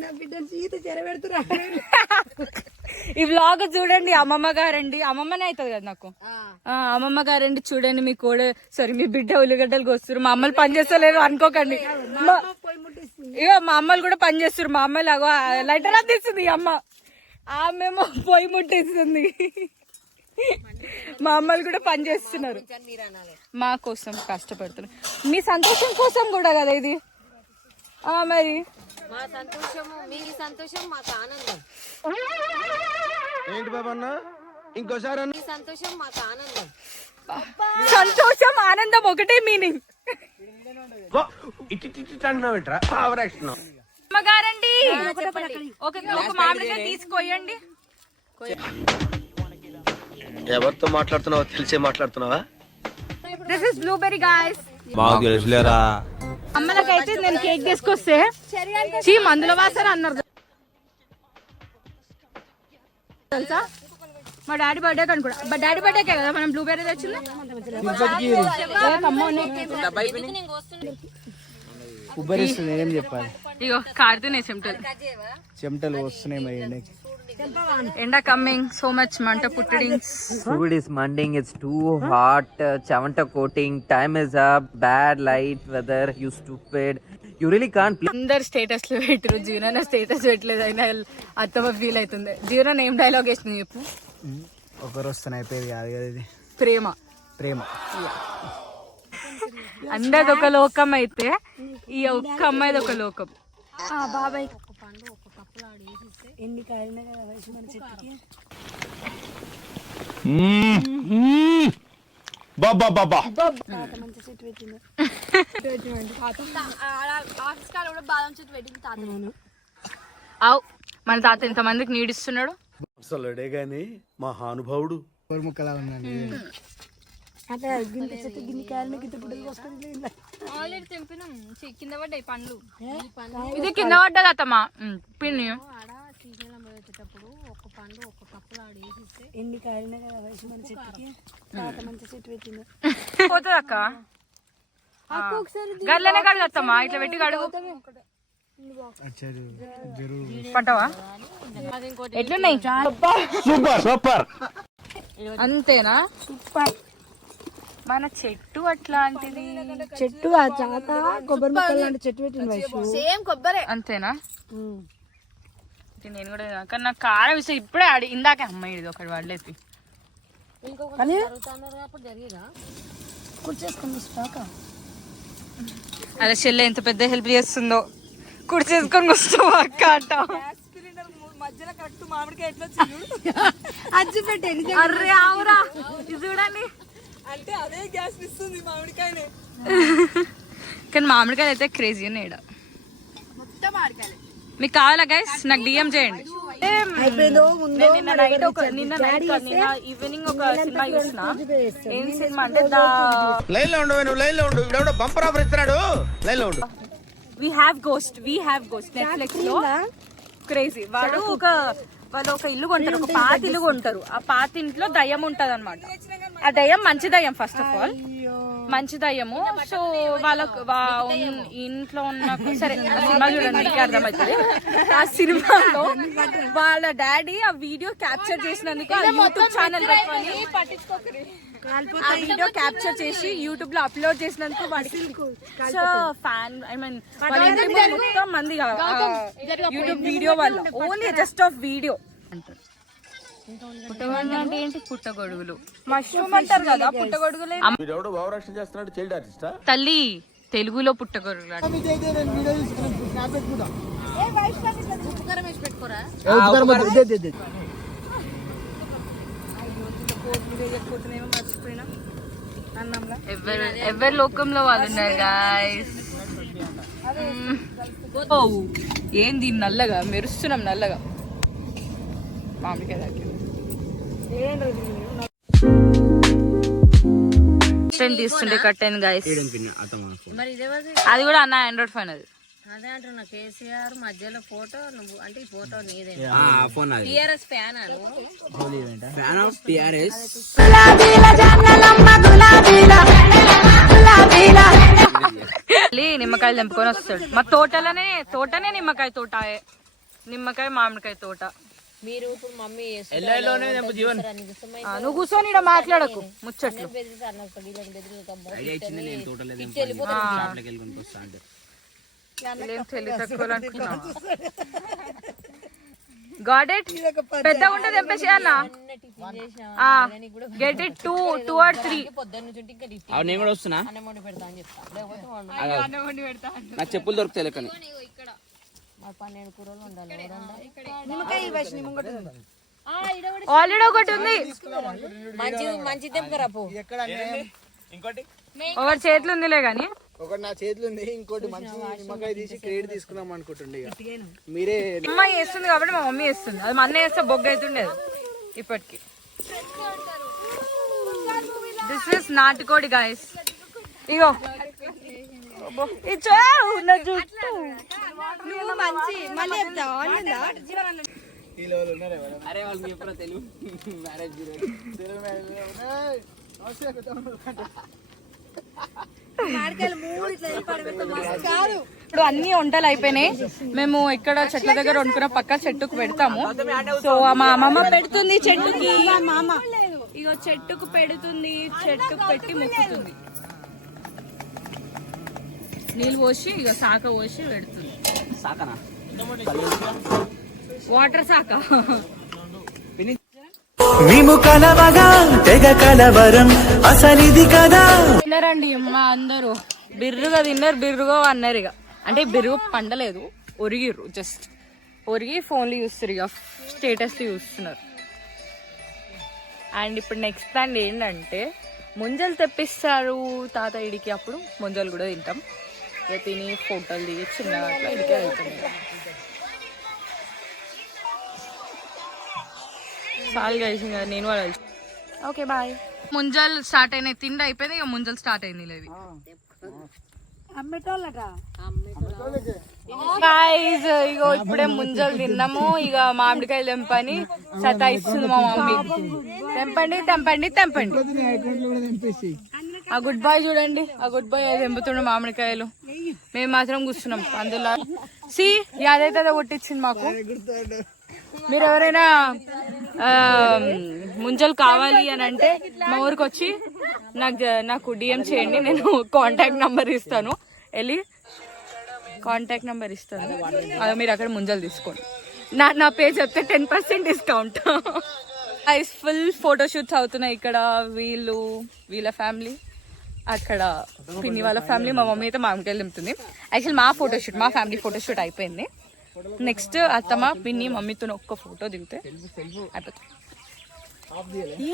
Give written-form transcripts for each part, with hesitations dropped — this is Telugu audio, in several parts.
నా బిడ్డను సీత చెరబెడుతురా. ఈ వ్లాగ్ చూడండి. అమ్మమ్మ గారండి, అమ్మమ్మనే అవుతుంది కదా నాకు. అమ్మమ్మ గారండి చూడండి, మీ కోడే సారీ మీ బిడ్డ ఉల్లిగడ్డలు కోస్తారు. మా అమ్మలు పని చేస్తలేరు అనుకోకండి. ఇక మా అమ్మలు కూడా పని చేస్తారు. మా అమ్మలు అగో లైటర్ అందిస్తుంది అమ్మ, ఆమెమో పొయ్యి ముట్టిస్తుంది. మా అమ్మలు కూడా పని చేస్తున్నారు, మా కోసం కష్టపడుతున్నారు. మీ సంతోషం కోసం కూడా కదా ఇది. మరి మా సంతోషము మీ సంతోషం మాకు ఆనందం. ఏంటి బాబా అన్న ఇంకోసారి మీ సంతోషం మాకు ఆనందం. సంతోషం ఆనందం ఒకటే మీనింగ్. అమ్మగారండి ఒక మామిడికాయ తీసుకోయండి. ఎవరితో మాట్లాడుతున్నావో తెలిసే మాట్లాడుతున్నావా? This is blueberry guys. మాకు తెలుసులేరా. అమ్మలకైతే నేను కేక్ తీసుకొస్తే చీ మందుల వాసన అన్నారు తెలుసా. మా డాడీ బర్త్డే అనుకుంటా, మా డాడీ బర్త్డేకే కదా మనం బ్లూబెర్రీ తెచ్చింది. ఉబ్బరిస్తుంది, ఏం చెప్పాలి. ఇగో కారుతున్నాయి చెమటలు వస్తున్నాయి. మరి ఎండ కమ్మింగ్ సో మచ్ మంట పుట్టడింగ్స్. Food is mending, it's too hot, chavanta coating, time is up, bad light, weather, you stupid. You really can't play. అందరు స్టేటస్ లో పెట్టరు, జీవన స్టేటస్ పెట్టలేదు. అయినా అత్తమ్మ ఫీల్ అవుతుంది. జీవన ఏం డైలాగ్ వేస్తుంది చెప్పు. ఒకరు వస్తున్నాయి అయిపోయేది కాదు కదా ఇది. ప్రేమ ప్రేమ అందరిది ఒక లోకం అయితే ఈ ఒక్క అమ్మాయిది ఒక లోకం. బాబాయ్ ఎన్ని కాయలు కదా వయసు మన చెట్టుకి. బాబా బాబా తాత మంచి చెట్టు పెట్టింది. అవు మన తాత ఇంతమందికి నీడిస్తున్నాడు. అసలుడే గాని మహానుభావుడు. ముక్కలా ఉందండి. అట్లా గింత చెట్టు గిన్ని కాయలు గింత పుట్టలు కోసుకొని ఆల్రెడీ తెంపినాం. కింద పడ్డాయి పండ్లు. ఇది కింద పడ్డది అత్తమ్మ పిన్ని. వచ్చేటప్పుడు ఒక పండు ఒక కప్పులు ఆడ వేసిస్తే ఎన్ని కాయలు కదా వయసు మన చెట్టుకి. తాత మంచి చెట్టు పెట్టింది. పోతుంది అక్క. గట్లనే కడుగత్తమ్మా, ఇట్లా పెట్టి కడుగు. పట్టవా ఎట్లున్నాయి? Super super. అంతేనా? సూపర్. మన చెట్టు అట్లాంటిది. చెట్టు ఆ తాత కొబ్బరి ముక్కలు లాంటి చెట్టు పెట్టింది వయసు. సేమ్ కొబ్బరి. అంతేనా? నేను కూడా కానీ నాకు కారం ఇస్తే ఇప్పుడే ఆడి ఇందాకే అమ్మాయి ఇది ఒకటి వాడలేదు. అలా చెల్లె ఎంత పెద్ద హెల్ప్ చేస్తుందో. కుడి చేసుకొని వస్తావు అక్క అంట. అర్రే ఆవురా ఇది చూడండి. అంటే అదే గ్యాస్ ఇస్తుంది మామిడికాయనే. కానీ మామిడికాయలు అయితే క్రేజీ ఉన్నాయి ఈడ. మొత్తం మామిడికాయలు. మీకు కావాలా గైస్? నాకు డిఎం చేయండి. నిన్న ఈవినింగ్ ఒక సినిమా చూసిన. ఏం సినిమా అంటే లైన్ లో ఉండు, నువ్వు లైన్ లో ఉండు. ఇవిడెవడో బంపర్ ఆఫర్ ఇస్తున్నాడు, లైన్ లో ఉండు. వి హ్యావ్ గోస్ట్ నెట్ఫ్లిక్స్ లో. క్రేజీ. వాళ్ళు ఒక ఇల్లు కొంటారు, ఒక పాత ఇల్లు కొంటారు. ఆ పాత ఇంట్లో దయ్యం ఉంటది అనమాట. ఆ దయ్యం మంచి దయ్యం, ఫస్ట్ ఆఫ్ ఆల్ మంచి దయ్యము. సో వాళ్ళకు ఇంట్లో ఉన్న సరే ఆ సినిమా చూడండి మీకే అర్థమవుతుంది. ఆ సినిమాలో వాళ్ళ డాడీ ఆ వీడియో క్యాప్చర్ చేసినందుకు యూట్యూబ్ ఛానల్ పెట్టుకొని ఆ వీడియో క్యాప్చర్ చేసి యూట్యూబ్ లో అప్లోడ్ చేసినందుకు వాడికి ఫ్యాన్ ఐ మీన్ మొత్తం మంది యూట్యూబ్ వీడియో వల్ల ఓన్లీ జస్ట్ ఆఫ్ వీడియో అంటారు. పుట్టగొడుగులు అంటే ఏంటి? పుట్టగొడుగులు మష్రూమ్ అంటారు కదా. పుట్టగొడుగులే తల్లి తెలుగులో పుట్టగొడుగులు. ఎవరి లోకంలో వాళ్ళు ఉన్నారు గాయ్స్. ఏంది నల్లగా మెరుస్తున్నాం, నల్లగా మామిడికాయ దగ్గర తీస్తుంటే కట్టాను గాయస్. అది కూడా అన్న ఆండ్రాయిడ్ ఫోన్. అది అదే అంటున్నా. కేసీఆర్ మధ్యలో ఫోటో నువ్వు అంటే ఈ ఫోటో నీదే. TRS fan Fan of TRS. మళ్ళీ నిమ్మకాయలు తెంపుకొని వస్తాడు. మా తోటనే నిమ్మకాయ తోట, నిమ్మకాయ మామిడికాయ తోట. మీరు ఇప్పుడు మమ్మీ నువ్వు కూర్చొని ఇక్కడ మాట్లాడకు ముచ్చట్లు. Got it. పెద్దగా ఉంటే తెంపేసి అన్న. Get it 2 or 3. నేను కూడా వస్తున్నా. నాకు చెప్పులు దొరుకుతాయి లెక్కని. ఆల్రెడీ ఒకటి ఉంది. మంచి తెంపరాపు. ఒకటి చేతులు ఉందిలే గాని. ఒకటి నా చేతులు ఉంది, ఇంకోటి మంచి నిమ్మకాయ తీసి క్రెడిట్ తీసుకుందాం అనుకుంటుండే. మీరే అమ్మాయి వేస్తుంది కాబట్టి మా మమ్మీ వేస్తుంది. అది మా అన్న వేస్తే బొగ్గ అవుతుండేది ఇప్పటికి. దిస్ ఇస్ నాటుకోడి గాయస్. ఇగో అరే వాళ్ళు ఎప్పుడో తెలుగు మ్యారేజ్ ఇప్పుడు అన్ని వంటలు అయిపోయినాయి. మేము ఇక్కడ చెట్ల దగ్గర వండుకున్న పక్క చెట్టుకు పెడతాము. సో మా అమ్మమ్మ పెడుతుంది చెట్టుకి. ఇగో చెట్టుకు పెడుతుంది, చెట్టుకు పెట్టి మొక్కుతుంది. నీళ్ళు పోసి ఇక శాఖ పోసి పెడుతుంది. సాకనా వాటర్ శాఖ. మేము కలవగా తెగ కలవరం అసలిది కదా. తిన్నారండి మా అందరూ. బిర్రుగా తిన్నారు, బిర్రుగా అన్నారు. ఇక అంటే బిర్రు పండలేదు, ఒరిగిర్రు. జస్ట్ ఒరిగి ఫోన్లు చూస్తారు, ఇక స్టేటస్ చూస్తున్నారు. అండ్ ఇప్పుడు నెక్స్ట్ ప్లాన్ ఏంటంటే ముంజలు తెప్పిస్తారు తాత ఇడికి. అప్పుడు ముంజలు కూడా తింటాం. ఇక తిని ఫోటోలు దిగి చిన్నగా అట్లా ఇడికే వెళ్తుంది. చాలు కలిసి కదా, నేను కూడా కలిసి. Okay bye. ముంజలు స్టార్ట్ అయినాయి, తిండి అయిపోయింది. ఇక ముంజలు స్టార్ట్ అయింది లేవి. గాయ్స్ ఇగో ఇప్పుడే ముంజలు తిన్నాము. ఇక మామిడికాయలు తెంపని సతాయిస్తుంది మా మమ్మీ. తెంపండి తెంపండి తెంపండి. ఆ గుడ్ బాయ్ చూడండి, ఆ గుడ్ బాయ్ తెంపుతుండే మామిడికాయలు. మేము మాత్రం కూర్చున్నాం అందులో. సి యాదైతే కొట్టించింది మాకు. మీరు ఎవరైనా ముంజలు కావాలి అని అంటే మా ఊరికి వచ్చి నాకు డిఎం చేయండి. నేను కాంటాక్ట్ నెంబర్ ఇస్తాను. వెళ్ళి కాంటాక్ట్ నెంబర్ ఇస్తాను, అది మీరు అక్కడ ముంజలు తీసుకోండి. నా పేజ్ చెప్తే 10% డిస్కౌంట్. ఫుల్ ఫోటోషూట్స్ అవుతున్నాయి ఇక్కడ. వీళ్ళ ఫ్యామిలీ, అక్కడ పిన్ని వాళ్ళ ఫ్యామిలీ. మా మమ్మీ అయితే మామిడికాయలు తింటుంది. యాక్చువల్లీ మా ఫోటోషూట్, మా ఫ్యామిలీ ఫోటోషూట్ అయిపోయింది. నెక్స్ట్ అత్తమ్మ పిన్ని మమ్మీతో ఒక్క ఫోటో దిగితే అయిపోతుంది.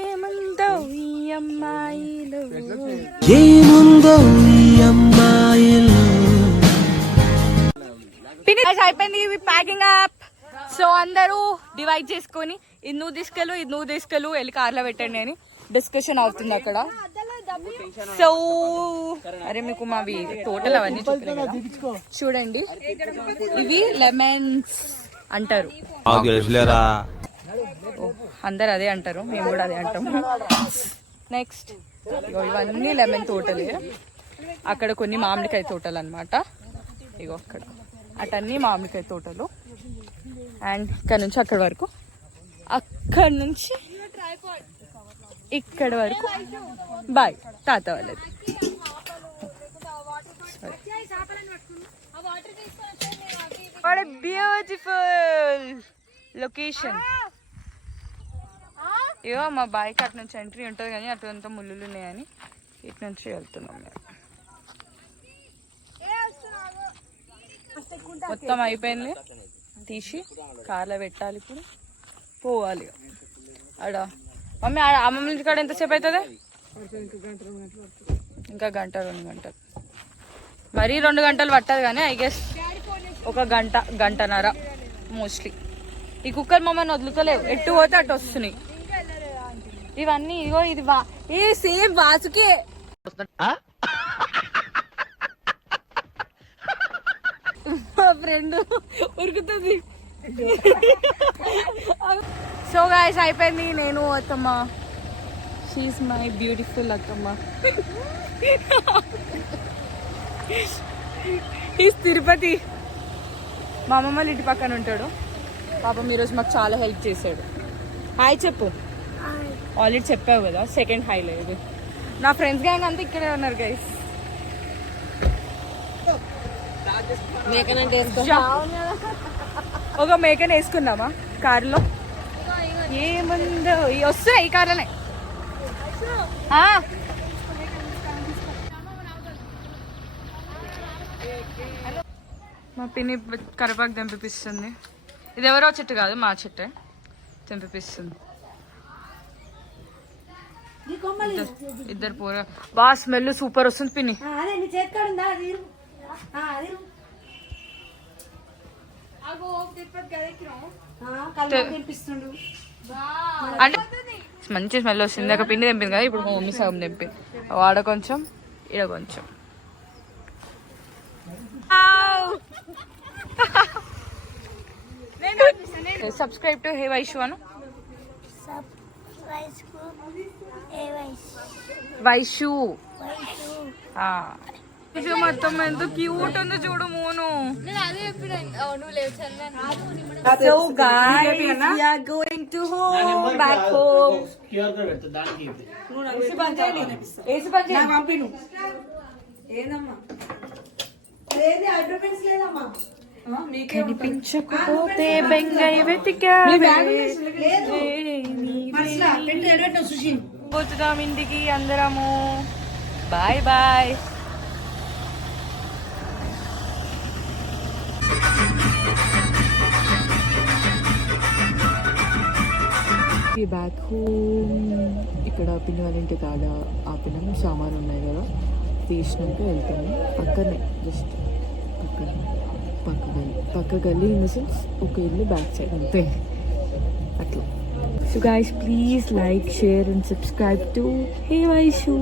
ఏముందో ఈ అమ్మాయిలో, ఏముందో ఈ అమ్మాయిలో. అయిపోయింది ప్యాకింగ్ అప్. సో అందరూ డివైడ్ చేసుకొని ఇది నువ్వు తీసుకెళ్ళు వెళ్ళి కార్లో పెట్టండి అని డిస్కషన్ అవుతుంది అక్కడ. సో అరే మీకు మావి టోటల్ అవన్నీ చూడండి. ఇవి లెమన్స్ అంటారు, అందరు అదే అంటారు, మేము కూడా అదే అంటాము. నెక్స్ట్ ఇవన్నీ లెమన్ తోటలే. అక్కడ కొన్ని మామిడికాయ తోటలు అనమాట. ఇగో అక్కడ అటన్నీ మామిడికాయ తోటలు. అండ్ ఇక్కడ నుంచి అక్కడ వరకు, అక్కడ నుంచి ఇక్కడ వరకు బాయ్ తాత వాళ్ళది. Beautiful location. ఇగో మా బైక్ అటు నుంచి ఎంట్రీ ఉంటుంది కానీ అటు అంతా ముళ్ళులు ఉన్నాయని ఇటు నుంచి వెళ్తున్నాం మేము. మొత్తం అయిపోయింది, తీసి కార్లో పెట్టాలి. ఇప్పుడు పోవాలి ఆడ. మమ్మీ అమ్మమ్మ ఇంటి కాడ ఎంతసేపు అవుతుంది? ఇంకా గంట 2 గంటలు. మరీ 2 గంటలు పట్టదు కానీ ఐ గెస్ ఒక గంటన్నర మోస్ట్లీ. ఈ కుక్కర్ మమ్మల్ని వదులుతలేవు, ఎట్టు పోతే అటు వస్తున్నాయి ఇవన్నీ. ఇగో ఇది సేమ్ వాసుకే. మా ఫ్రెండ్ ఉరుకుతుంది. సో గైస్ అయిపోయింది. నేను అత్తమ్మ, షీఈస్ మై బ్యూటిఫుల్ అత్తమ్మ. ఈస్ తిరుపతి. మా అమ్మమ్మ వాళ్ళ ఇంటి పక్కన ఉంటాడు. పాపం ఈరోజు మాకు చాలా హెల్ప్ చేశాడు. హాయ్ చెప్పు. ఆల్రెడీ చెప్పావు కదా, సెకండ్ హాయ్ లేదు. నా ఫ్రెండ్స్ గ్యాంగ్ అంతా ఇక్కడే ఉన్నారు గైస్. మేకనంటే ఒక మేకని వేసుకున్నామా కారులో? ఏముందో వస్తున్నాయి ఈ కార్లోనే. మా పిన్ని కరివేపాకు తెంపిస్తుంది. ఇది ఎవరో చెట్టు కాదు, మా చెట్టే. తెంపిస్తుంది. ఇద్దరు పోర బా స్మెల్ సూపర్ వస్తుంది పిన్ని. అదే నీ చేతికాడుందా అది తినిపిస్తుండు అంటే మంచి స్మెల్ వస్తుంది. ఒక పిండి తెంపింది కదా, ఇప్పుడు మా మమ్మీ సగం తెంపి వాడ కొంచెం ఈడ కొంచెం. సబ్స్క్రైబ్ టు హే వైషు అను. వైషు మొత్తం ఎంత క్యూట్ ఉందో చూడు Monu. So guys, we are going to home, back home. కనిపించకపోతే బెంగై పోతున్నాం ఇంటికి అందరము. Bye bye. Back home. ఇక్కడ పిన్ని వాళ్ళ ఇంటి కాడ ఆపినాము, సామాను ఉన్నాయి కదా, తీసినాక వెళ్తాము. పక్కనే జస్ట్ పక్క గల్లీ ఇన్ ద సెన్స్ ఒక ఇల్లు బ్యాక్ సైడ్ అంతే అట్లా. So guys please like, share and subscribe to hey Vaishu.